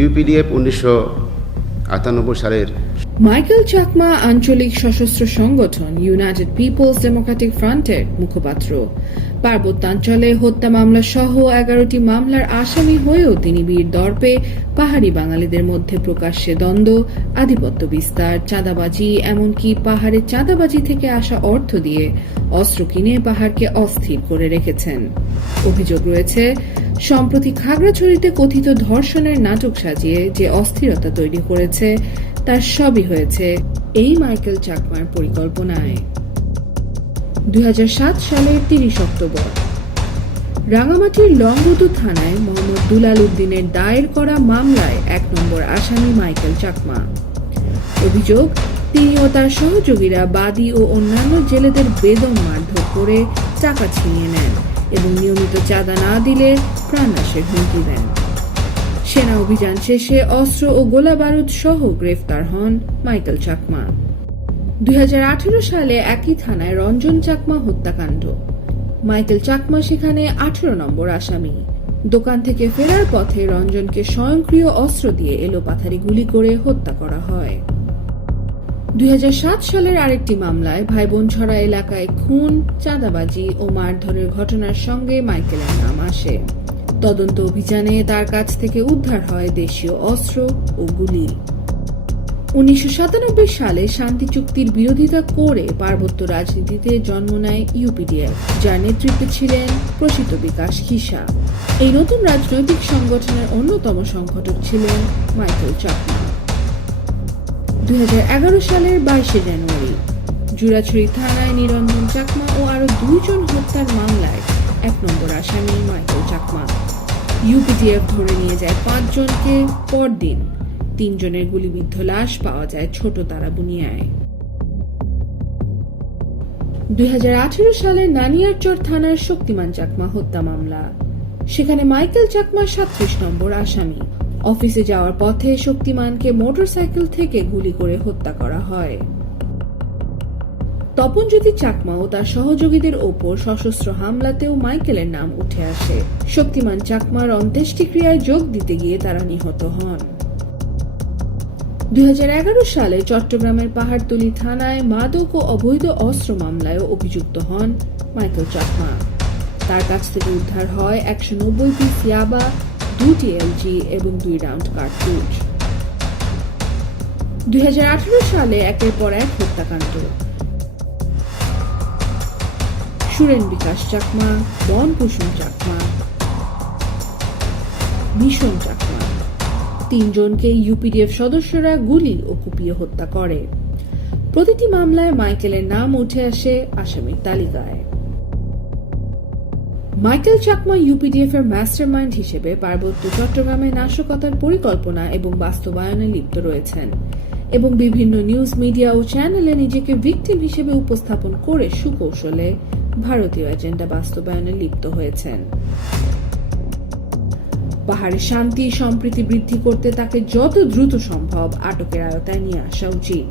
UPDF উনিশশো আটানব্বই সালের মাইকেল চাকমা আঞ্চলিক সশস্ত্র সংগঠন, ইউনাইটেড পিপলস ডেমোক্রেটিক ফ্রন্টের মুখপাত্র। পার্বত্যাঞ্চলে হত্যা মামলা সহ এগারোটি মামলার আসামি হয়েও তিনি বীর দর্পে, পাহাড়ি বাঙালিদের মধ্যে প্রকাশ্যে দ্বন্দ্ব, আধিপত্য বিস্তার, চাঁদাবাজি, এমনকি পাহাড়ে চাঁদাবাজি থেকে আসা অর্থ দিয়ে অস্ত্র কিনে পাহাড়কে অস্থির করে রেখেছেন। অভিযোগ রয়েছে সম্প্রতি খাগড়াছড়িতে কথিত ধর্ষণের নাটক সাজিয়ে যে অস্থিরতা তৈরি করেছে, তার সবই হয়েছে এই মাইকেল চাকমার পরিকল্পনায়। দুই সালের তিরিশ অক্টোবর। রাঙামাটির লংগদু থানায় মোহাম্মদ দুলাল উদ্দিনের দায়ের করা মামলায় এক নম্বর আসামি মাইকেল চাকমা। অভিযোগ, তিনি ও তার সহযোগীরা বাদী ও অন্যান্য জেলেদের বেদম মারধর করে টাকা ছিনিয়ে নেন। এবং নিয়মিত চাঁদা না দিলে প্রাণনাশের হুমকি দেন। সেনা অভিযান শেষে অস্ত্র ও গোলা বারুদ সহ গ্রেফতার হন মাইকেল চাকমা। দুই হাজার আঠেরো সালে একই থানায় রঞ্জন চাকমা হত্যাকাণ্ড। মাইকেল চাকমা সেখানে আঠারো নম্বর আসামি। দোকান থেকে ফেরার পথে রঞ্জনকে স্বয়ংক্রিয় অস্ত্র দিয়ে এলোপাথারি গুলি করে হত্যা করা হয়। দুই সালের আরেকটি মামলায় ভাইবোন ছড়া এলাকায় খুন, চাঁদাবাজি ও মারধরের ঘটনার সঙ্গে মাইকেলের নাম আসে। তদন্ত অভিযানে তার কাছ থেকে উদ্ধার হয় দেশীয় অস্ত্র ও গুলি। উনিশশো সাতানব্বই সালে শান্তি চুক্তির বিরোধিতা করে পার্বত্য রাজনীতিতে জন্ম নেয় ইউপিডিএফ যার নেতৃত্বে ছিলেন প্রসিত বিকাশ খিসা এই নতুন রাজনৈতিক সংগঠনের অন্যতম সংগঠক ছিলেন মাইকেল চাকমা। দুই সালের বাইশে জানুয়ারি। জুরাছড়ি থানায় নিরঞ্জন চাকমা ও আরও দুইজন হত্যার মামলায় এক নম্বর আসামি মাইকেল চাকমা। ইউপিডিএফ ধরে নিয়ে যায় পাঁচজনকে পরদিন। তিনজনের গুলিবিদ্ধ লাশ পাওয়া যায় ছোট তারাবুনিয়ায়। দুই সালের নানিয়ারচর থানার শক্তিমান চাকমা হত্যা মামলা। সেখানে মাইকেল চাকমা সাতত্রিশ নম্বর আসামি। অফিসে যাওয়ার পথে শক্তিমানকে মোটরসাইকেল থেকে গুলি করে হত্যা করা হয়। তপনজ্যোতি চাকমা ও তার সহযোগীদের ওপর সশস্ত্র হামলাতেও মাইকেলের নাম উঠে আসে। শক্তিমান চাকমার অন্ত্যেষ্টিক্রিয়ায় যোগ দিতে গিয়ে তারা নিহত হন। দুই হাজার এগারো সালে চট্টগ্রামের পাহাড়তলী থানায় মাদক ও অবৈধ অস্ত্র মামলায় অভিযুক্ত হন মাইকেল চাকমা। তার কাছ থেকে উদ্ধার হয় একশো নব্বই পিস ইয়াবা দুটি এলজি এবং দুই রাউন্ড কার্তুজ। দুই সালে একের পর এক হত্যাকাণ্ড। সুরেন বিকাশ চাকমা বন কুসুম চাকমা, মিশন চাকমা। তিনজনকে ইউপিডিএফ সদস্যরা গুলি ও কুপিয়ে হত্যা করে। প্রতিটি মামলায় মাইকেলের নাম উঠে আসে আসামির তালিকায়। মাইকেল চাকমা ইউপিডিএফ এর মাস্টারমাইন্ড হিসেবে পার্বত্য চট্টগ্রামে নাশকতার পরিকল্পনা এবং বাস্তবায়নে লিপ্ত রয়েছেন এবং বিভিন্ন নিউজ মিডিয়া ও চ্যানেলে নিজেকে ভিকটিম হিসেবে উপস্থাপন করে সুকৌশলে ভারতীয় এজেন্ডা বাস্তবায়নে লিপ্ত হয়েছেন। পাহাড়ে শান্তি, সম্প্রীতি বৃদ্ধি করতে তাকে যত দ্রুত সম্ভব আটকের আয়তায় নিয়ে আসা উচিত।